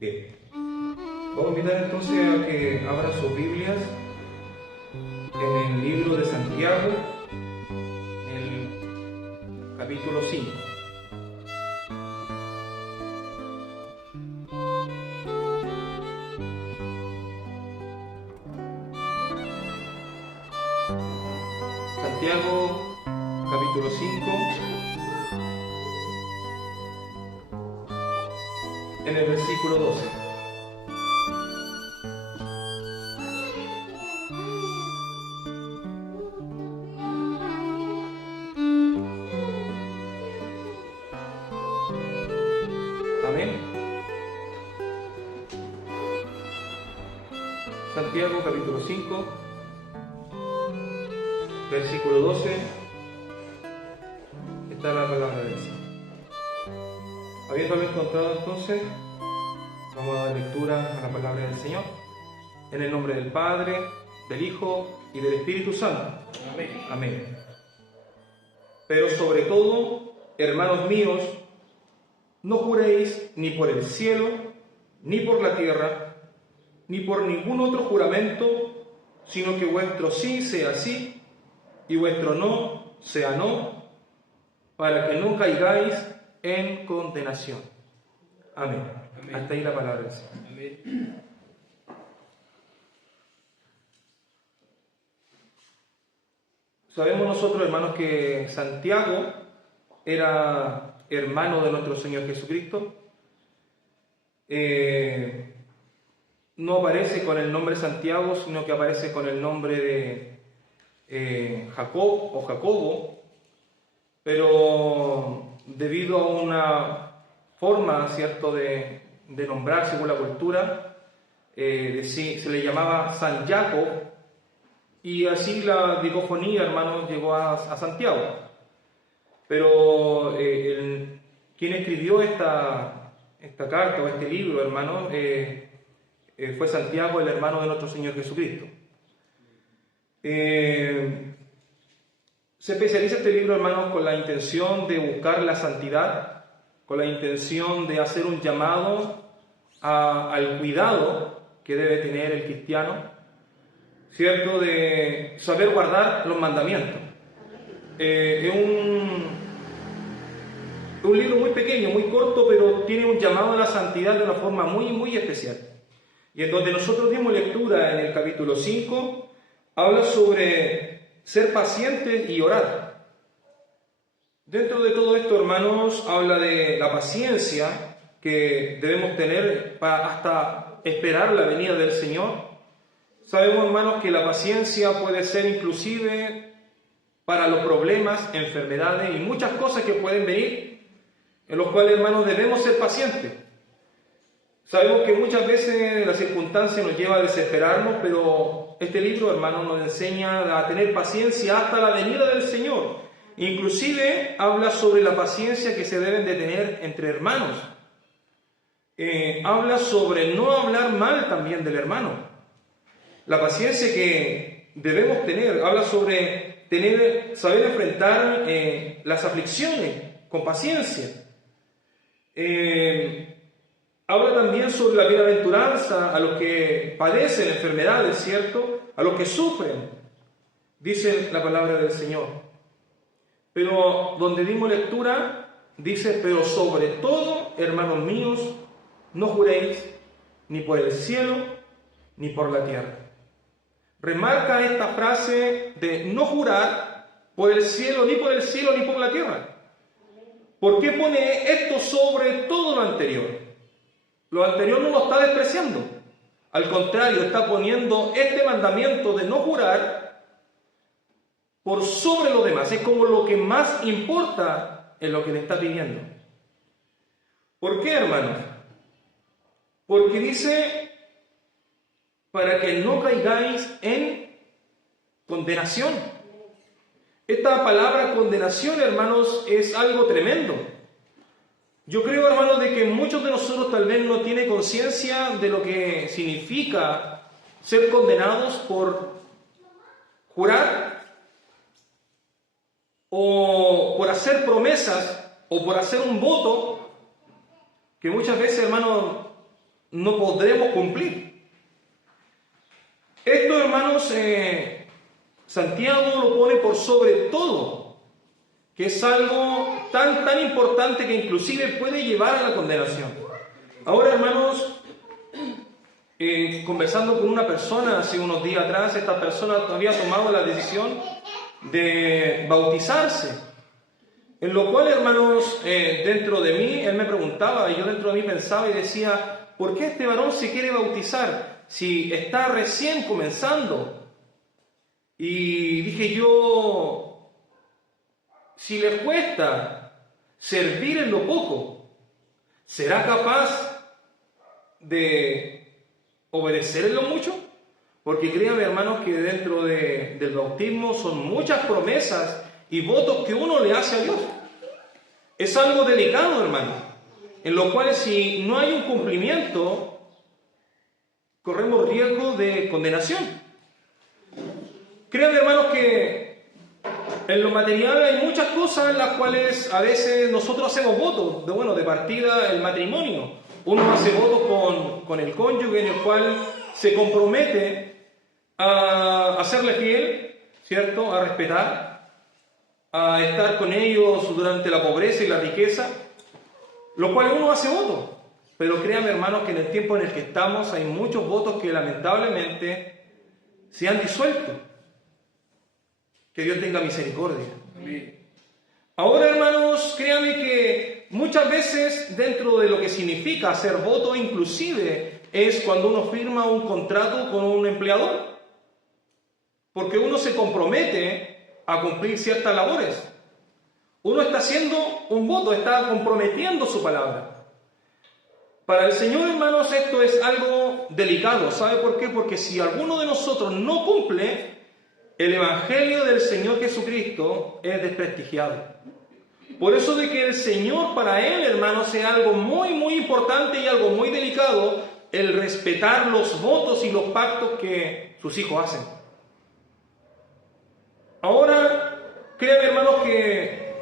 Bien, vamos a invitar entonces a que abran sus Biblias en el libro de Santiago, en el capítulo 5. Santiago, capítulo 5, en el versículo 12. Amén. Santiago, capítulo 5, versículo 12. Está la palabra del Señor. Habiéndolo encontrado entonces, vamos a dar lectura a la palabra del Señor. En el nombre del Padre, del Hijo y del Espíritu Santo. Amén. Amén. Pero sobre todo, hermanos míos, no juréis ni por el cielo, ni por la tierra, ni por ningún otro juramento, sino que vuestro sí sea sí, y vuestro no sea no, para que no caigáis en condenación. Amén. Amén. Hasta ahí la palabra del Señor. Amén. Sabemos nosotros, hermanos, que Santiago era hermano de nuestro Señor Jesucristo. No aparece con el nombre Santiago, sino que aparece con el nombre de Jacob o Jacobo, pero debido a una forma, ¿cierto?, de nombrar según la cultura, se le llamaba San Jacob, y así la dicofonía, hermanos, llegó a Santiago. Pero quien escribió esta carta o este libro, hermano, fue Santiago, el hermano de nuestro Señor Jesucristo. Se especializa este libro, hermanos, con la intención de buscar la santidad, con la intención de hacer un llamado al cuidado que debe tener el cristiano, ¿cierto?, de saber guardar los mandamientos. Es un libro muy pequeño, muy corto, pero tiene un llamado a la santidad de una forma muy, muy especial. Y en donde nosotros dimos lectura en el capítulo 5, habla sobre ser pacientes y orar. Dentro de todo esto, hermanos, habla de la paciencia que debemos tener hasta esperar la venida del Señor. Sabemos, hermanos, que la paciencia puede ser inclusive para los problemas, enfermedades y muchas cosas que pueden venir, en los cuales, hermanos, debemos ser pacientes. Sabemos que muchas veces la circunstancia nos lleva a desesperarnos, pero este libro, hermanos, nos enseña a tener paciencia hasta la venida del Señor. Inclusive habla sobre la paciencia que se deben de tener entre hermanos. Habla sobre no hablar mal también del hermano. La paciencia que debemos tener, habla sobre saber enfrentar las aflicciones con paciencia. Habla también sobre la bienaventuranza a los que padecen enfermedades, ¿cierto?, a los que sufren, dice la palabra del Señor. Pero donde dimos lectura, dice, pero sobre todo, hermanos míos, no juréis ni por el cielo ni por la tierra. Remarca esta frase de no jurar por el cielo, ni por el cielo, ni por la tierra. ¿Por qué pone esto sobre todo lo anterior? Lo anterior no lo está despreciando. Al contrario, está poniendo este mandamiento de no jurar por sobre lo demás. Es como lo que más importa en lo que le está pidiendo. ¿Por qué, hermanos? Porque dice, para que no caigáis en condenación. Esta palabra condenación, hermanos, es algo tremendo. Yo creo, hermanos, de que muchos de nosotros tal vez no tienen conciencia de lo que significa ser condenados por jurar o por hacer promesas o por hacer un voto, que muchas veces, hermanos, no podremos cumplir. Esto, hermanos, Santiago lo pone por sobre todo, que es algo tan importante que inclusive puede llevar a la condenación. Ahora, hermanos, conversando con una persona hace unos días atrás, esta persona había tomado la decisión de bautizarse. En lo cual, hermanos, dentro de mí, él me preguntaba, y yo dentro de mí pensaba y decía, ¿por qué este varón se quiere bautizar si está recién comenzando? Y dije yo, si le cuesta servir en lo poco, ¿será capaz de obedecer en lo mucho? Porque créanme, hermanos, que dentro del bautismo son muchas promesas y votos que uno le hace a Dios. Es algo delicado, hermano, en lo cual si no hay un cumplimiento, corremos riesgo de condenación. Créanme, hermanos, que en lo material hay muchas cosas en las cuales a veces nosotros hacemos votos. De partida el matrimonio. Uno hace votos con el cónyuge en el cual se compromete a serle fiel, ¿cierto? A respetar, a estar con ellos durante la pobreza y la riqueza, lo cual uno hace voto. Pero créanme, hermanos, que en el tiempo en el que estamos hay muchos votos que lamentablemente se han disuelto. Que Dios tenga misericordia. Ahora, hermanos, créanme que muchas veces dentro de lo que significa hacer voto, inclusive es cuando uno firma un contrato con un empleador, porque uno se compromete a cumplir ciertas labores. Uno está haciendo un voto, está comprometiendo su palabra. Para el Señor, hermanos, esto es algo delicado. ¿Sabe por qué? Porque si alguno de nosotros no cumple, el Evangelio del Señor Jesucristo es desprestigiado. Por eso de que el Señor, para Él, hermanos, es algo muy importante y algo muy delicado, el respetar los votos y los pactos que sus hijos hacen. Ahora, créanme, hermanos, que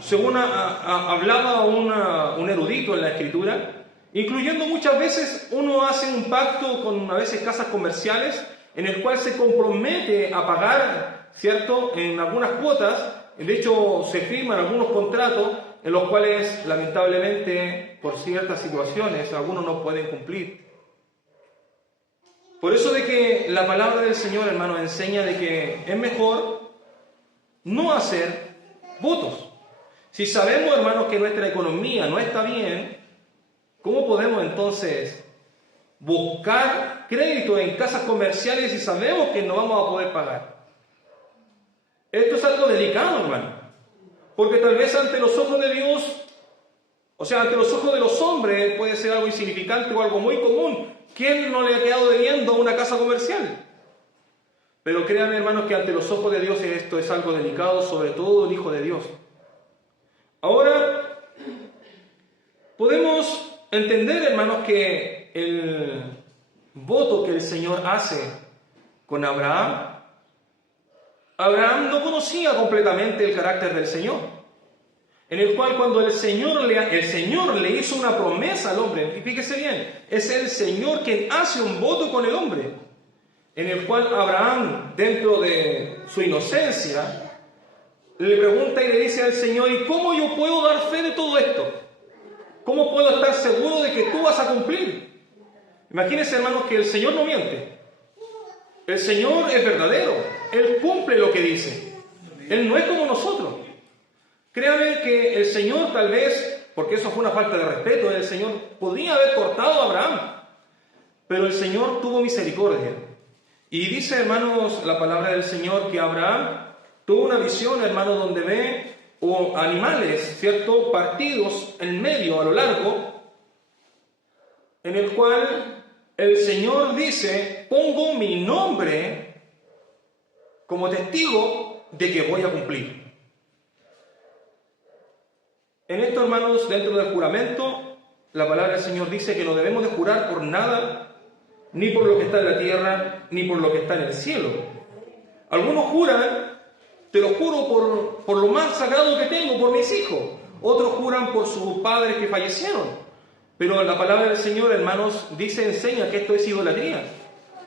según hablaba un erudito en la Escritura, incluyendo muchas veces uno hace un pacto con a veces casas comerciales en el cual se compromete a pagar, ¿cierto?, en algunas cuotas. De hecho, se firman algunos contratos en los cuales, lamentablemente, por ciertas situaciones, algunos no pueden cumplir. Por eso de que la palabra del Señor, hermano, enseña de que es mejor no hacer votos. Si sabemos, hermanos, que nuestra economía no está bien, ¿cómo podemos entonces buscar crédito en casas comerciales si sabemos que no vamos a poder pagar? Esto es algo delicado, hermano, porque tal vez ante los ojos de Dios, o sea, ante los ojos de los hombres puede ser algo insignificante o algo muy común. ¿Quién no le ha quedado debiendo a una casa comercial? Pero créanme, hermanos, que ante los ojos de Dios esto es algo delicado, sobre todo el Hijo de Dios. Ahora, podemos entender, hermanos, que el voto que el Señor hace con Abraham no conocía completamente el carácter del Señor, en el cual cuando el Señor le hizo una promesa al hombre, y fíjese bien, es el Señor quien hace un voto con el hombre, en el cual Abraham, dentro de su inocencia, le pregunta y le dice al Señor, ¿y cómo yo puedo dar fe de todo esto? ¿Cómo puedo estar seguro de que tú vas a cumplir? Imagínense, hermanos, que el Señor no miente. El Señor es verdadero. Él cumple lo que dice. Él no es como nosotros. Créanme que el Señor tal vez, porque eso fue una falta de respeto, el Señor podría haber cortado a Abraham, pero el Señor tuvo misericordia. Y dice, hermanos, la palabra del Señor que Abraham tuvo una visión, hermano, donde ve animales, ¿cierto?, partidos en medio, a lo largo, en el cual el Señor dice, pongo mi nombre como testigo de que voy a cumplir. En esto, hermanos, dentro del juramento, la palabra del Señor dice que no debemos de jurar por nada, ni por lo que está en la tierra, ni por lo que está en el cielo. Algunos juran, te lo juro por lo más sagrado que tengo, por mis hijos. Otros juran por sus padres que fallecieron. Pero la palabra del Señor, hermanos, enseña que esto es idolatría.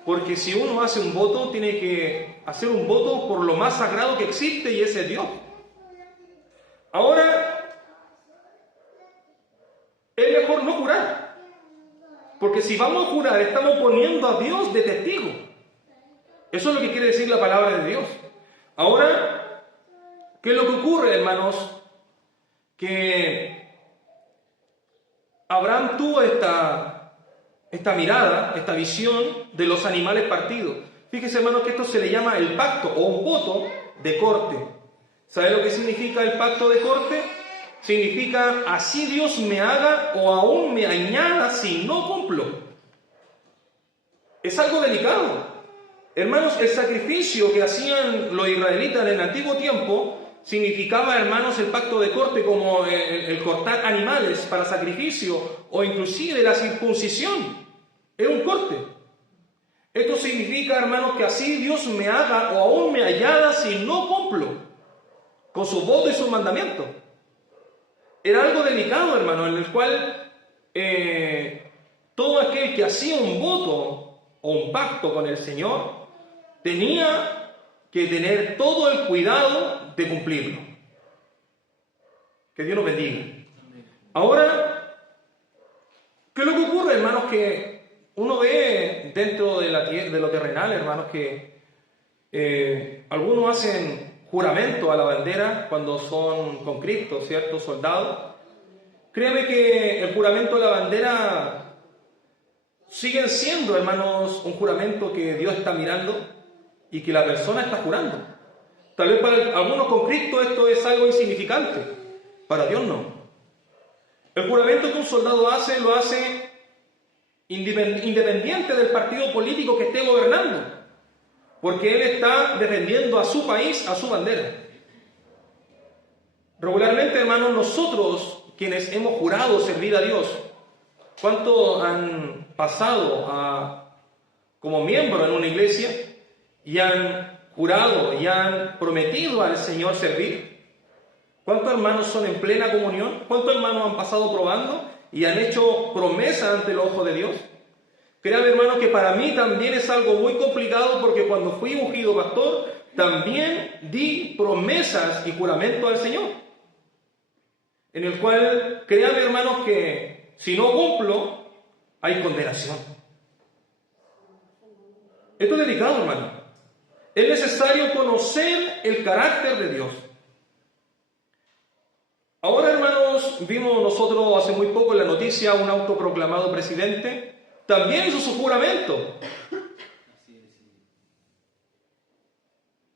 Porque si uno hace un voto, tiene que hacer un voto por lo más sagrado que existe, y ese es Dios. Ahora, es mejor no jurar. Porque si vamos a jurar, estamos poniendo a Dios de testigo. Eso es lo que quiere decir la palabra de Dios. Ahora, ¿qué es lo que ocurre, hermanos? Que Abraham tuvo esta mirada, esta visión de los animales partidos. Fíjese, hermanos, que esto se le llama el pacto o un voto de corte. ¿Sabe lo que significa el pacto de corte? Significa, así Dios me haga o aún me añada si no cumplo. Es algo delicado. Hermanos, el sacrificio que hacían los israelitas en el antiguo tiempo significaba, hermanos, el pacto de corte, como el cortar animales para sacrificio, o inclusive la circuncisión. Era un corte. Esto significa, hermanos, que así Dios me haga o aún me añada si no cumplo con sus votos y sus mandamientos. Era algo delicado, hermano, en el cual todo aquel que hacía un voto o un pacto con el Señor tenía que tener todo el cuidado de cumplirlo. Que Dios nos bendiga. Ahora, ¿qué es lo que ocurre, hermanos? Que uno ve dentro de lo terrenal, hermanos, que algunos hacen juramento a la bandera cuando son con Cristo, ¿cierto? Soldados. Créame que el juramento a la bandera siguen siendo, hermanos, un juramento que Dios está mirando y que la persona está jurando. Tal vez para algunos con Cristo esto es algo insignificante, para Dios no. El juramento que un soldado hace, lo hace independiente del partido político que esté gobernando, porque él está defendiendo a su país, a su bandera. Regularmente, hermanos, nosotros, quienes hemos jurado servir a Dios, ¿cuántos han pasado como miembro en una iglesia y han jurado y han prometido al Señor servir? ¿Cuántos hermanos son en plena comunión? ¿Cuántos hermanos han pasado probando y han hecho promesa ante el ojo de Dios? Créame, hermano, que para mí también es algo muy complicado, porque cuando fui ungido pastor, también di promesas y juramento al Señor, en el cual, créame, hermanos, que si no cumplo, hay condenación. Esto es delicado, hermano. Es necesario conocer el carácter de Dios. Ahora, hermanos, vimos nosotros hace muy poco en la noticia un autoproclamado presidente. También hizo su juramento.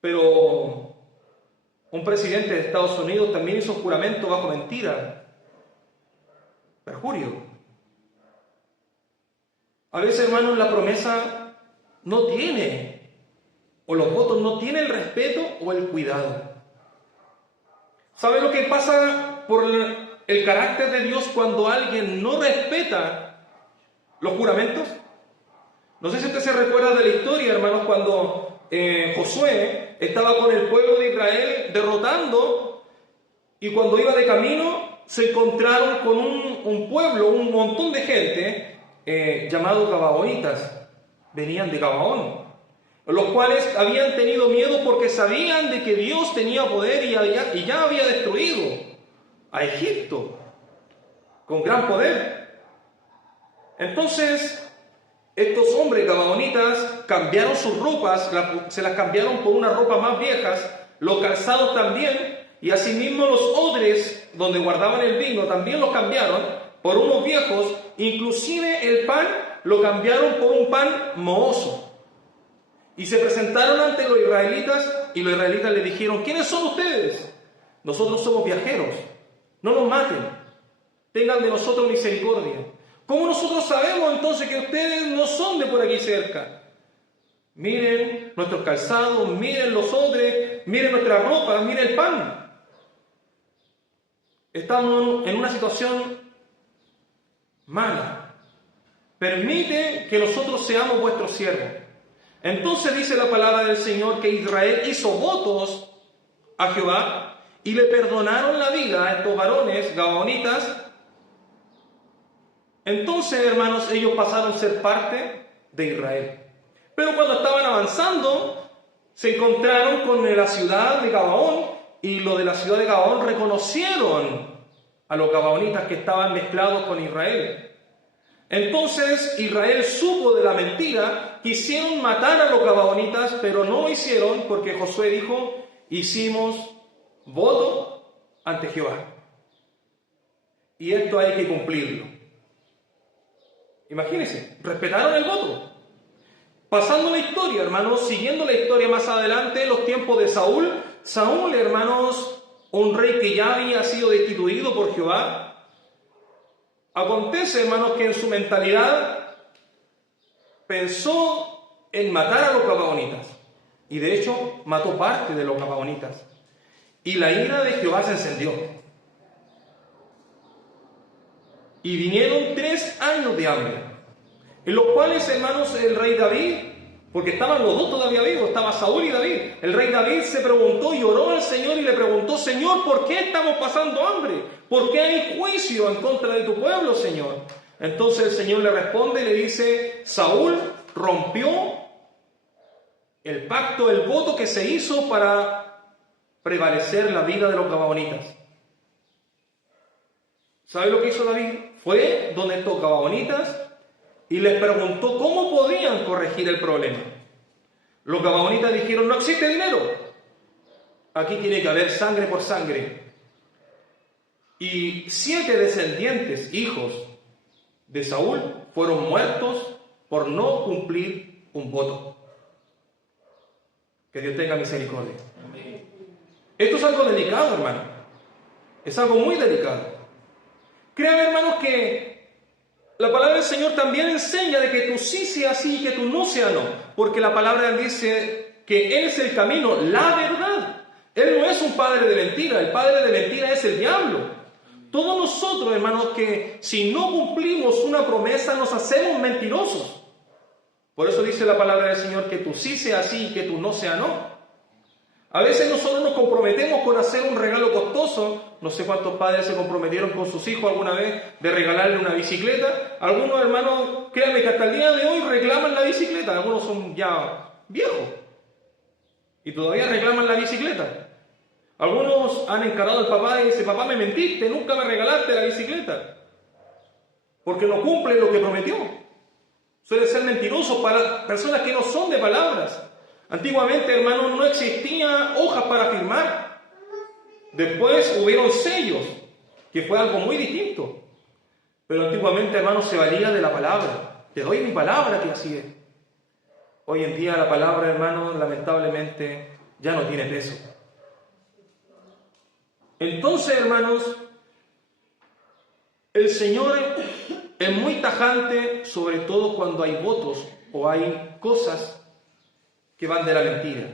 Pero un presidente de Estados Unidos también hizo juramento bajo mentira, perjurio. A veces, hermanos, la promesa no tiene, o los votos no tienen el respeto o el cuidado. ¿Sabe lo que pasa por el carácter de Dios cuando alguien no respeta los juramentos? No sé si usted se recuerda de la historia, hermanos, cuando Josué estaba con el pueblo de Israel derrotando, y cuando iba de camino se encontraron con un pueblo, un montón de gente llamado Gabaonitas. Venían de Gabaón, los cuales habían tenido miedo porque sabían de que Dios tenía poder y ya había destruido a Egipto con gran poder. Entonces, estos hombres gabaonitas cambiaron sus ropas, se las cambiaron por unas ropas más viejas, los calzados también, y asimismo los odres donde guardaban el vino también los cambiaron por unos viejos, inclusive el pan lo cambiaron por un pan mohoso. Y se presentaron ante los israelitas, y los israelitas le dijeron: ¿quiénes son ustedes? Nosotros somos viajeros, no nos maten, tengan de nosotros misericordia. ¿Cómo nosotros sabemos entonces que ustedes no son de por aquí cerca? Miren nuestros calzados, miren los odres, miren nuestras ropas, miren el pan. Estamos en una situación mala. Permite que nosotros seamos vuestros siervos. Entonces dice la palabra del Señor que Israel hizo votos a Jehová y le perdonaron la vida a estos varones gabaonitas, Entonces, hermanos, ellos pasaron a ser parte de Israel. Pero cuando estaban avanzando, se encontraron con la ciudad de Gabaón, y los de la ciudad de Gabaón reconocieron a los gabaonitas que estaban mezclados con Israel. Entonces Israel supo de la mentira, quisieron matar a los gabaonitas, pero no lo hicieron porque Josué dijo: hicimos voto ante Jehová, y esto hay que cumplirlo. Imagínense, respetaron el voto. Pasando la historia, hermanos, siguiendo la historia más adelante, los tiempos de Saúl. Saúl, hermanos, un rey que ya había sido destituido por Jehová. Acontece, hermanos, que en su mentalidad pensó en matar a los gabaonitas. Y de hecho, mató parte de los gabaonitas. Y la ira de Jehová se encendió. Y vinieron 3 años de hambre, en los cuales, hermanos, el rey David, porque estaban los dos todavía vivos, estaba Saúl y David, el rey David se preguntó y oró al Señor y le preguntó: Señor, ¿por qué estamos pasando hambre? ¿Por qué hay juicio en contra de tu pueblo, Señor? Entonces el Señor le responde y le dice: Saúl rompió el pacto, el voto que se hizo para prevalecer la vida de los gabaonitas. ¿Sabe lo que hizo David? Fue donde estos gabaonitas y les preguntó cómo podían corregir el problema. Los gabaonitas dijeron: no existe dinero, aquí tiene que haber sangre por sangre. Y 7 descendientes, hijos de Saúl, fueron muertos por no cumplir un voto. Que Dios tenga misericordia. Amén. Esto es algo delicado, hermano. Es algo muy delicado. Créanme, hermanos, que la palabra del Señor también enseña de que tú sí sea sí y que tú no sea no. Porque la palabra dice que Él es el camino, la verdad. Él no es un padre de mentira. El padre de mentira es el diablo. Todos nosotros, hermanos, que si no cumplimos una promesa nos hacemos mentirosos. Por eso dice la palabra del Señor que tú sí sea sí y que tú no sea no. A veces nosotros nos comprometemos con hacer un regalo costoso. No sé cuántos padres se comprometieron con sus hijos alguna vez de regalarle una bicicleta. Algunos hermanos, créanme que hasta el día de hoy reclaman la bicicleta. Algunos son ya viejos y todavía reclaman la bicicleta. Algunos han encarado al papá y dicen: papá, me mentiste, nunca me regalaste la bicicleta. Porque no cumple lo que prometió. Suele ser mentiroso para personas que no son de palabras. Antiguamente, hermanos, no existían hojas para firmar. Después hubieron sellos, que fue algo muy distinto. Pero antiguamente, hermanos, se valía de la palabra. Te doy mi palabra que así es. Hoy en día la palabra, hermanos, lamentablemente ya no tiene peso. Entonces, hermanos, el Señor es muy tajante, sobre todo cuando hay votos o hay cosas que van de la mentira.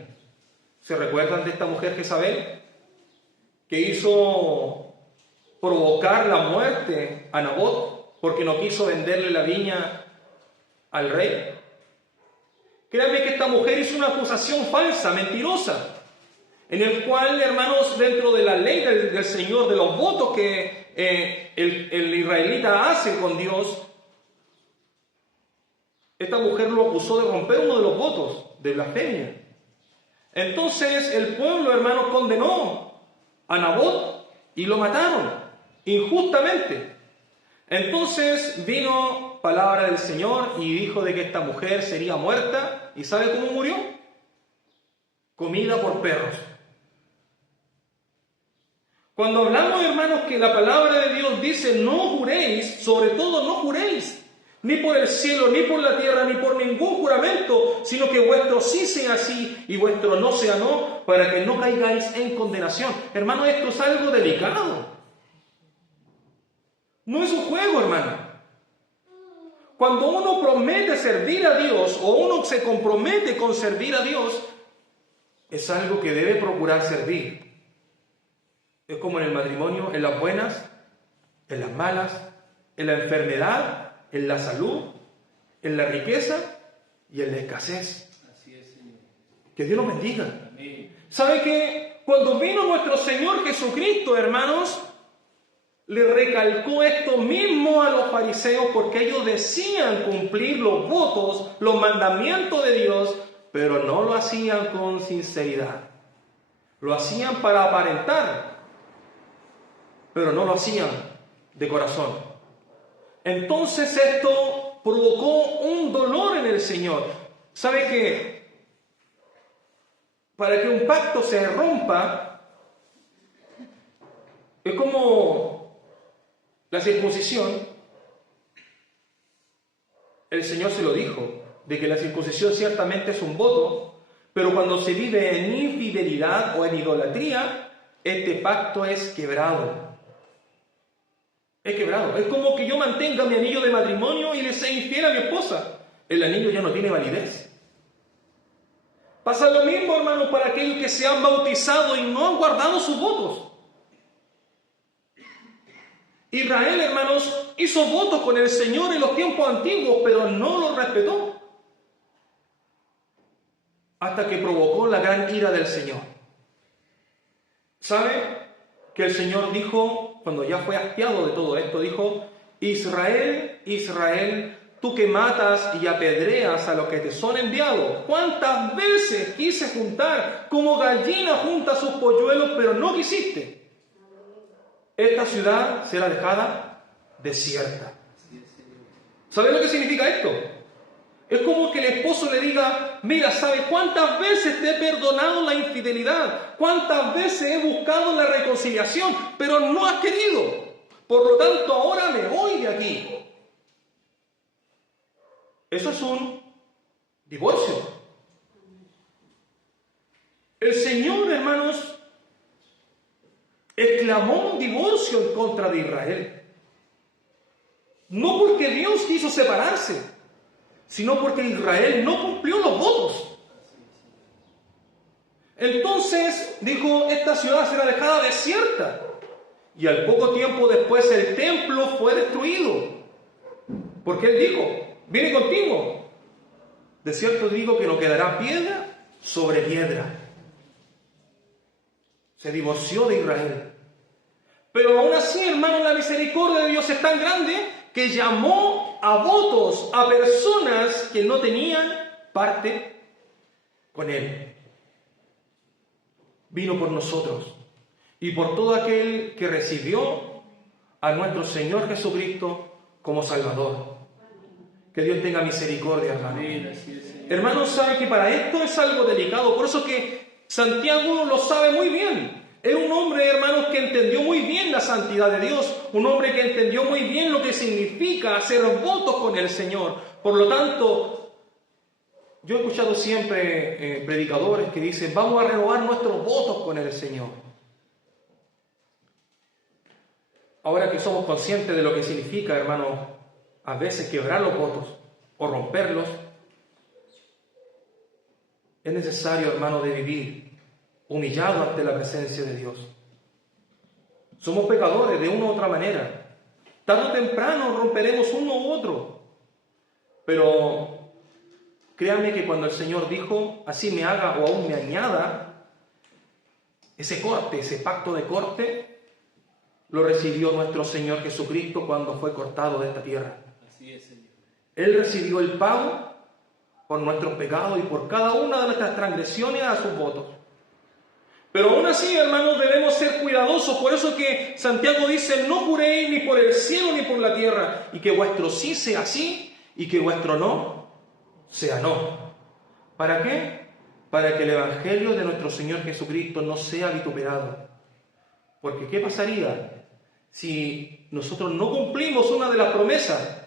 ¿Se recuerdan de esta mujer Jezabel? Que hizo provocar la muerte a Nabot porque no quiso venderle la viña al rey. Créanme que esta mujer hizo una acusación falsa, mentirosa, en el cual, hermanos, dentro de la ley del Señor, de los votos que el israelita hace con Dios, esta mujer lo acusó de romper uno de los votos, de blasfemia. Entonces el pueblo, hermanos, condenó a Nabot y lo mataron injustamente. Entonces vino palabra del Señor y dijo de que esta mujer sería muerta. ¿Y sabe cómo murió? Comida por perros. Cuando hablamos, hermanos, que la palabra de Dios dice no juréis, sobre todo no juréis, ni por el cielo, ni por la tierra, ni por ningún juramento, sino que vuestro sí sea sí y vuestro no sea no, para que no caigáis en condenación. Hermano, esto es algo delicado. No es un juego, hermano. Cuando uno promete servir a Dios o uno se compromete con servir a Dios, es algo que debe procurar servir. Es como en el matrimonio, en las buenas, en las malas, en la enfermedad, en la salud, en la riqueza y en la escasez. Así es, Señor. Que Dios nos bendiga. Amén. ¿Sabe que cuando vino nuestro Señor Jesucristo, hermanos, le recalcó esto mismo a los fariseos porque ellos decían cumplir los votos, los mandamientos de Dios, pero no lo hacían con sinceridad. Lo hacían para aparentar, pero no lo hacían de corazón. Entonces esto provocó un dolor en el Señor. ¿Sabe qué? Para que un pacto se rompa, es como la circuncisión. El Señor se lo dijo, de que la circuncisión ciertamente es un voto, pero cuando se vive en infidelidad o en idolatría, este pacto es quebrado. Es quebrado. Es como que yo mantenga mi anillo de matrimonio y le sea infiel a mi esposa. El anillo ya no tiene validez. Pasa lo mismo, hermanos, para aquellos que se han bautizado y no han guardado sus votos. Israel, hermanos, hizo votos con el Señor en los tiempos antiguos, pero no los respetó. Hasta que provocó la gran ira del Señor. ¿Sabe? Que el Señor dijo, cuando ya fue hastiado de todo esto, dijo: Israel, Israel, tú que matas y apedreas a los que te son enviados, ¿cuántas veces quise juntar como gallina junta sus polluelos, pero no quisiste? Esta ciudad será dejada desierta. ¿Sabes lo que significa esto? Es como que el esposo le diga: mira, ¿sabes cuántas veces te he perdonado la infidelidad? ¿Cuántas veces he buscado la reconciliación? Pero no has querido. Por lo tanto, ahora me voy de aquí. Eso es un divorcio. El Señor, hermanos, exclamó un divorcio en contra de Israel. No porque Dios quiso separarse, sino porque Israel no cumplió los votos. Entonces dijo: esta ciudad será dejada desierta. Y al poco tiempo después el templo fue destruido. Porque él dijo: viene contigo. De cierto digo que no quedará piedra sobre piedra. Se divorció de Israel. Pero aún así, hermano, la misericordia de Dios es tan grande que llamó a votos a personas que no tenían parte con Él. Vino por nosotros y por todo aquel que recibió a nuestro Señor Jesucristo como Salvador. Que Dios tenga misericordia, hermano. Hermanos, sabe que para esto es algo delicado, por eso que Santiago lo sabe muy bien. Es un hombre, hermanos, que entendió muy bien la santidad de Dios, un hombre que entendió muy bien lo que significa hacer votos con el Señor. Por lo tanto, yo he escuchado siempre predicadores que dicen: vamos a renovar nuestros votos con el Señor. Ahora que somos conscientes de lo que significa, hermanos, a veces quebrar los votos o romperlos, es necesario, hermano, de vivir humillado ante la presencia de Dios. Somos pecadores de una u otra manera. Tarde o temprano romperemos uno u otro. Pero créanme que cuando el Señor dijo: así me haga o aún me añada, ese corte, ese pacto de corte, lo recibió nuestro Señor Jesucristo cuando fue cortado de esta tierra. Así es, Señor. Él recibió el pago por nuestros pecados y por cada una de nuestras transgresiones a sus votos. Pero aún así, hermanos, debemos ser cuidadosos. Por eso que Santiago dice: no juréis ni por el cielo ni por la tierra, y que vuestro sí sea sí y que vuestro no sea no. ¿Para qué? Para que el evangelio de nuestro Señor Jesucristo no sea vituperado. Porque ¿qué pasaría si nosotros no cumplimos una de las promesas?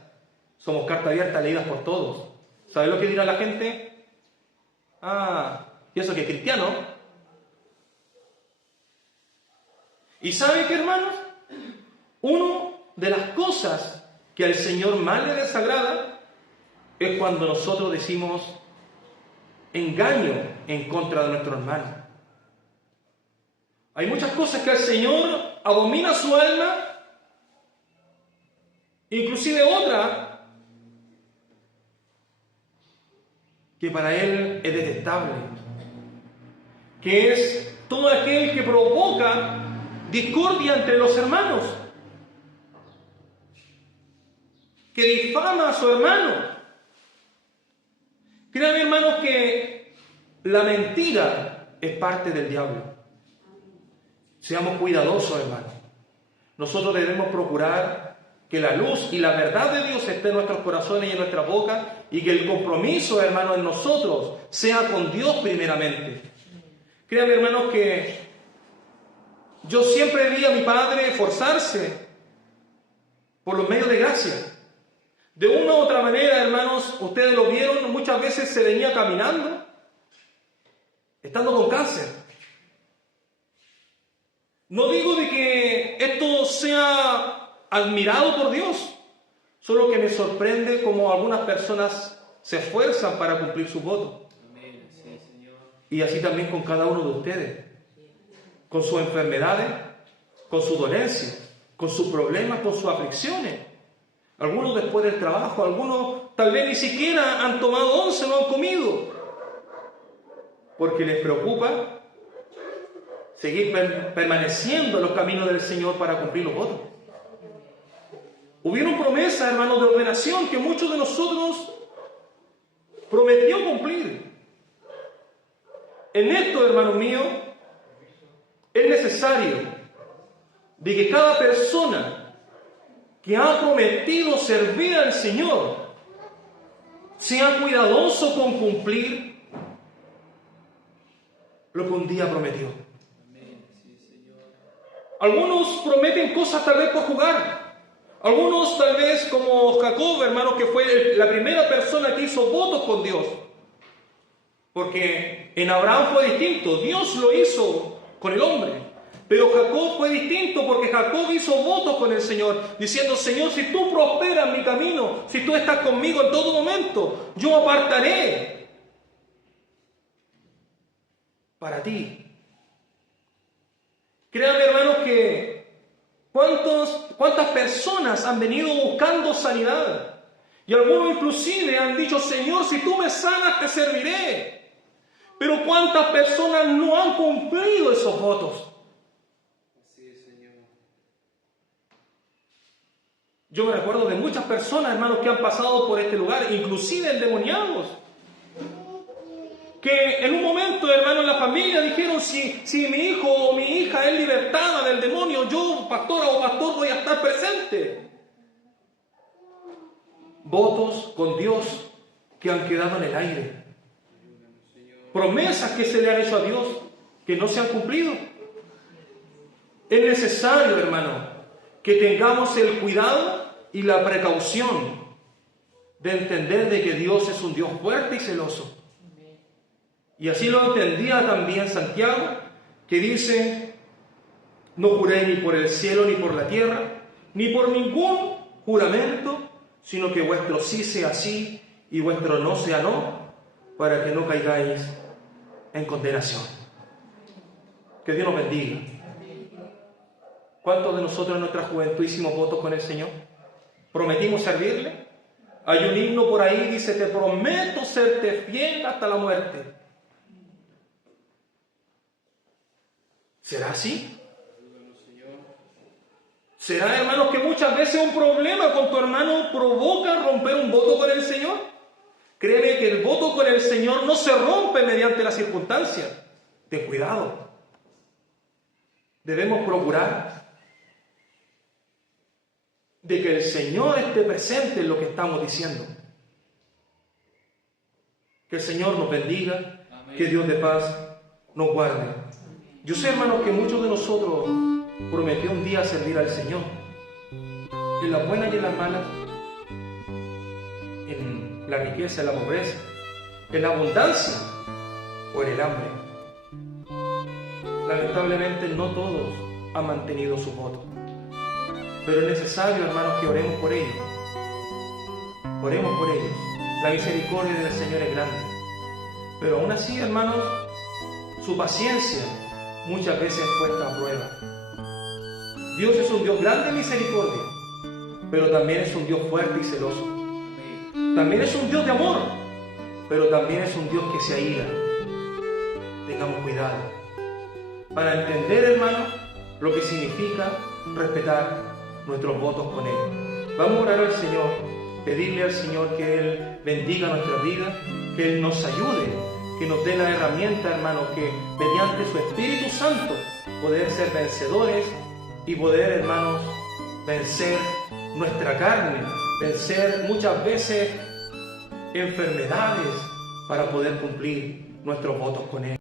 Somos carta abierta leídas por todos. ¿Sabe lo que dirá la gente? ¿Y eso que es cristiano? ¿Y sabe qué, hermanos? Una de las cosas que al Señor más le desagrada es cuando nosotros decimos engaño en contra de nuestro hermano. Hay muchas cosas que al Señor abomina su alma, inclusive otra que para Él es detestable, que es todo aquel que provoca discordia entre los hermanos. que difama a su hermano. Créanme, hermanos, que la mentira es parte del diablo. Seamos cuidadosos, hermanos. Nosotros debemos procurar que la luz y la verdad de Dios esté en nuestros corazones y en nuestra boca, y que el compromiso, hermanos, en nosotros sea con Dios primeramente. Créanme, hermanos, que yo siempre vi a mi padre esforzarse por los medios de gracia. De una u otra manera, hermanos, ustedes lo vieron, muchas veces se venía caminando, estando con cáncer. No digo de que esto sea admirado por Dios, solo que me sorprende cómo algunas personas se esfuerzan para cumplir su voto. Amén. Sí, Señor. Y así también con cada uno de ustedes, con sus enfermedades, con sus dolencias, con sus problemas, con sus aflicciones. Algunos después del trabajo, algunos tal vez ni siquiera han tomado once, no han comido, porque les preocupa seguir permaneciendo en los caminos del Señor para cumplir los votos. Hubieron promesas, hermanos, de ordenación que muchos de nosotros prometió cumplir. En esto, hermanos míos, es necesario de que cada persona que ha prometido servir al Señor sea cuidadoso con cumplir lo que un día prometió. Algunos prometen cosas tal vez por jugar. Algunos tal vez como Jacob, hermano, que fue la primera persona que hizo votos con Dios. Porque en Abraham fue distinto. Dios lo hizo con el hombre. Pero Jacob fue distinto porque Jacob hizo votos con el Señor, diciendo: Señor, si tú prosperas mi camino, si tú estás conmigo en todo momento, yo apartaré para ti. Créanme, hermanos, que ¿cuántas personas han venido buscando sanidad? Y algunos inclusive han dicho: Señor, si tú me sanas, te serviré. Pero ¿cuántas personas no han cumplido esos votos? Así es, Señor. Yo me recuerdo de muchas personas, hermanos, que han pasado por este lugar, inclusive endemoniados, que en un momento, hermano, en la familia dijeron: si mi hijo o mi hija es libertada del demonio, yo, pastora o pastor, voy a estar presente. Votos con Dios que han quedado en el aire. Promesas que se le han hecho a Dios que no se han cumplido. Es necesario, hermano, que tengamos el cuidado y la precaución de entender de que Dios es un Dios fuerte y celoso. Y así lo entendía también Santiago, que dice: no juréis ni por el cielo ni por la tierra, ni por ningún juramento, sino que vuestro sí sea sí y vuestro no sea no, para que no caigáis en condenación. Que Dios nos bendiga. ¿Cuántos de nosotros en nuestra juventud hicimos votos con el Señor? ¿Prometimos servirle? Hay un himno por ahí, dice: te prometo serte fiel hasta la muerte. ¿Será así? ¿Será, hermanos, que muchas veces un problema con tu hermano provoca romper un voto con el Señor? Créeme que el voto con el Señor no se rompe mediante las circunstancias. Ten cuidado. Debemos procurar de que el Señor esté presente en lo que estamos diciendo. Que el Señor nos bendiga. Amén. Que Dios de paz nos guarde. Yo sé, hermanos, que muchos de nosotros prometió un día servir al Señor, en las buenas y en las malas, en la riqueza, en la pobreza, en la abundancia o en el hambre. Lamentablemente no todos han mantenido su voto, pero es necesario, hermanos, que oremos por ellos. Oremos por ellos. La misericordia del Señor es grande, pero aún así, hermanos, su paciencia muchas veces puesta a prueba. Dios es un Dios grande en misericordia, pero también es un Dios fuerte y celoso. También es un Dios de amor, pero también es un Dios que se aira. Tengamos cuidado para entender, hermano, lo que significa respetar nuestros votos con Él. Vamos a orar al Señor pedirle al Señor que Él bendiga nuestra vida, que Él nos ayude, que nos dé la herramienta, hermano, que mediante su Espíritu Santo poder ser vencedores y poder, hermanos, vencer nuestra carne, vencer muchas veces enfermedades para poder cumplir nuestros votos con Él.